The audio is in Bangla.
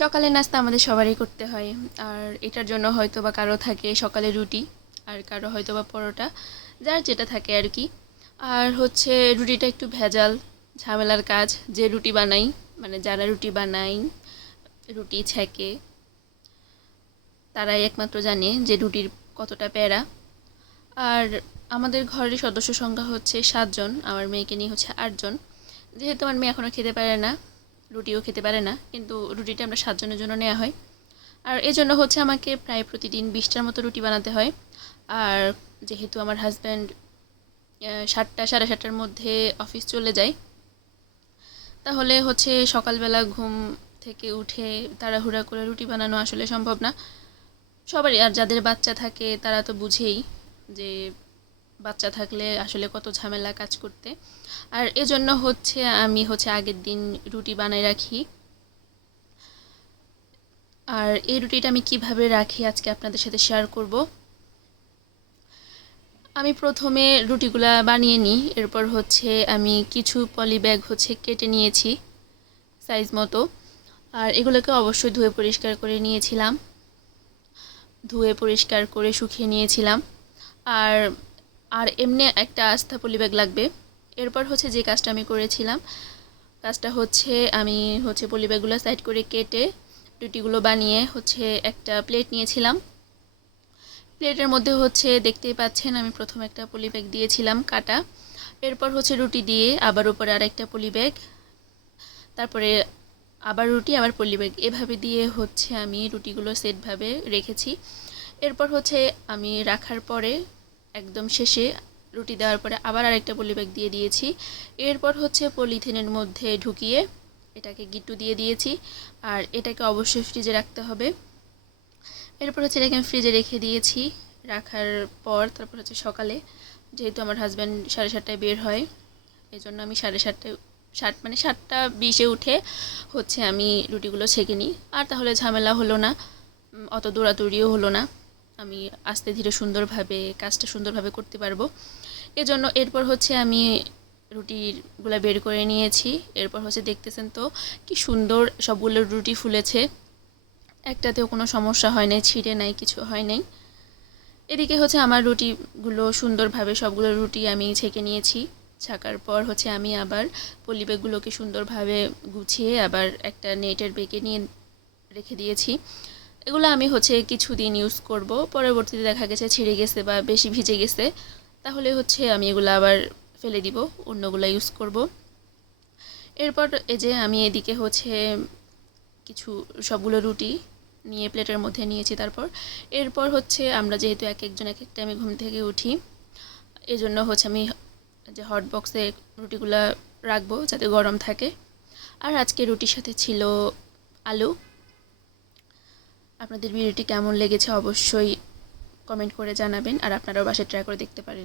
সকালের নাস্তা আমাদের সবারই করতে হয়। আর এটার জন্য হয়তো বা কারো থাকে সকালে রুটি, আর কারো হয়তো বা পরোটা, যার যেটা থাকে আর কি। আর হচ্ছে রুটিটা একটু ভেজাল, ঝামেলার কাজ। যে রুটি বানাই, মানে যারা রুটি বানাই, রুটি ছেঁকে, তারাই একমাত্র জানে যে রুটির কতটা প্যারা। আর আমাদের ঘরের সদস্য সংখ্যা হচ্ছে 7 জন, আমার মেয়েকে নিয়ে হচ্ছে 8 জন। যেহেতু আমার মেয়ে এখনও খেতে পারে না, রুটিও খেতে পারে না, কিন্তু রুটিটা আমরা 7 জনের জন্য নেওয়া হয়। আর এজন্য হচ্ছে আমাকে প্রায় প্রতিদিন 20টার মতো রুটি বানাতে হয়। আর যেহেতু আমার হাজব্যান্ড 7টা সাড়ে 7টার মধ্যে অফিস চলে যায়, তাহলে হচ্ছে সকালবেলা ঘুম থেকে উঠে তাড়াহুড়া করে রুটি বানানো আসলে সম্ভব না সবারই। আর যাদের বাচ্চা থাকে তারা তো বুঝেই যে বাচ্চা থাকলে আসলে কত ঝামেলা কাজ করতে। আর এজন্য হচ্ছে আমি হচ্ছে আগের দিন রুটি বানাই রাখি। আর এই রুটিটা আমি কিভাবে রাখি আজকে আপনাদের সাথে শেয়ার করব। আমি প্রথমে রুটিগুলা বানিয়ে নিই, এরপর হচ্ছে আমি কিছু পলি ব্যাগ হচ্ছে কেটে নিয়েছি সাইজ মতো। আর এগুলোকে অবশ্যই ধুয়ে পরিষ্কার করে নিয়েছিলাম, ধুয়ে পরিষ্কার করে শুকিয়ে নিয়েছিলাম। আর আর এমনি একটা আস্থা পলি ব্যাগ লাগবে। এরপর হচ্ছে যে কাজটা আমি করেছিলাম, কাজটা হচ্ছে আমি হচ্ছে পলি ব্যাগগুলো সাইড করে কেটে রুটিগুলো বানিয়ে হচ্ছে একটা প্লেট নিয়েছিলাম। প্লেটের মধ্যে হচ্ছে দেখতেই পাচ্ছেন আমি প্রথমে একটা পলি ব্যাগ দিয়েছিলাম কাটা, এরপর হচ্ছে রুটি দিয়ে আবার উপরে আরেকটা পলি ব্যাগ, তারপরে আবার রুটি আবার পলি ব্যাগ, এভাবে দিয়ে হচ্ছে আমি রুটিগুলো সেটভাবে রেখেছি। এরপর হচ্ছে আমি রাখার পরে একদম শেষে রুটি দেওয়ার পরে আবার আরেকটা পলি ব্যাগ দিয়ে দিয়েছি। এরপর হচ্ছে পলিথিনের মধ্যে ঢুকিয়ে এটাকে গিট্টু দিয়ে দিয়েছি। আর এটাকে অবশ্যই ফ্রিজে রাখতে হবে। এরপর হচ্ছে এটাকে আমি ফ্রিজে রেখে দিয়েছি। রাখার পর তারপর হচ্ছে সকালে, যেহেতু আমার হাজব্যান্ড 7:30টায় বের হয়, এই জন্য আমি 7:30টায় 7:20-এ উঠে হচ্ছে আমি রুটিগুলো ছেঁকে নিই। আর তাহলে ঝামেলা হলো না, অত দৌড়াদৌড়িও হলো না, আমি আস্তে ধীরে সুন্দরভাবে কাজটা সুন্দরভাবে করতে পারবো। এজন্য এরপর হচ্ছে আমি রুটিগুলো বের করে নিয়েছি। এরপর হচ্ছে দেখতেছেন তো কি সুন্দর সবগুলো রুটি ফুলেছে, একটাতেও কোনো সমস্যা হয় নাই, ছিঁড়ে নাই, কিছু হয় নাই। এদিকে হচ্ছে আমার রুটিগুলো সুন্দরভাবে সবগুলো রুটি আমি ছেঁকে নিয়েছি। ছাকার পর হচ্ছে আমি আবার পলি ব্যাগগুলোকে সুন্দরভাবে গুছিয়ে আবার একটা নেটের ব্যাগে নিয়ে রেখে দিয়েছি। এগুলো আমি হচ্ছে কিছুদিন ইউজ করব, পরবর্তীতে দেখা গেছে ছিঁড়ে গেছে বা বেশি ভিজে গেছে, তাহলে হচ্ছে আমি এগুলো আবার ফেলে দিব, অন্যগুলো ইউজ করব। এরপর এই যে আমি এদিকে হচ্ছে কিছু সবগুলো রুটি নিয়ে প্লেটের মধ্যে নিয়েছি। এরপর হচ্ছে আমরা যেহেতু এক একজন এক এক টাইমে ঘুম থেকে উঠি, এজন্য হচ্ছে আমি যে হট বক্সে রুটিগুলো রাখবো যাতে গরম থাকে। আর আজকে রুটির সাথে ছিল আলু। আপনাদের ভিডিওটি কেমন লেগেছে অবশ্যই কমেন্ট করে জানাবেন, আর আপনারাও বাসায় ট্রাই করে দেখতে পারেন।